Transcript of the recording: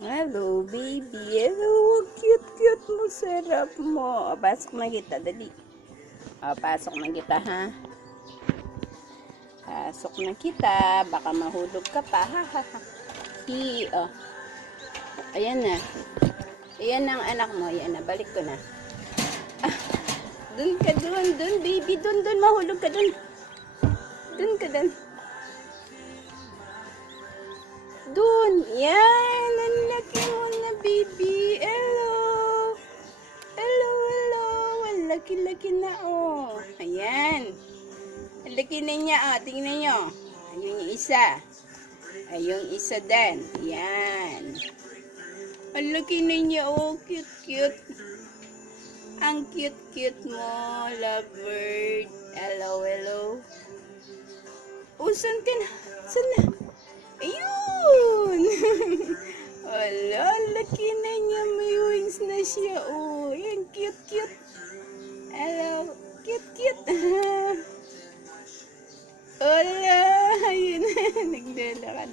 Hello, baby. Hello, cute-cute mo, sarap mo. O, pasok na kita, dali. O, pasok na kita, ha? Pasok na kita. Baka mahulog ka pa, ha, ha, ha. O. Ayan na. Ayan ang anak mo. Ayan na, balik ko na. Ah, dun ka, dun, baby. Dun, mahulog ka, dun. Dun ka, dun. Dun. Yan, ang laki mo na, baby. Hello. Hello. Ang laki-laki na, oh. Ayan. Ang laki na niya, oh. Tingnan nyo. Ayun yung isa. Ayun isa din. Ayan. Ang laki na niya, oh. Cute. Ang cute mo, lovebird. Hello. Oh, saan ka na? Saan na? Ayun! Wala, laki na niya. May wings na siya. Oh, yan, cute. Hello, cute. Wala, ayun. Naglalakad.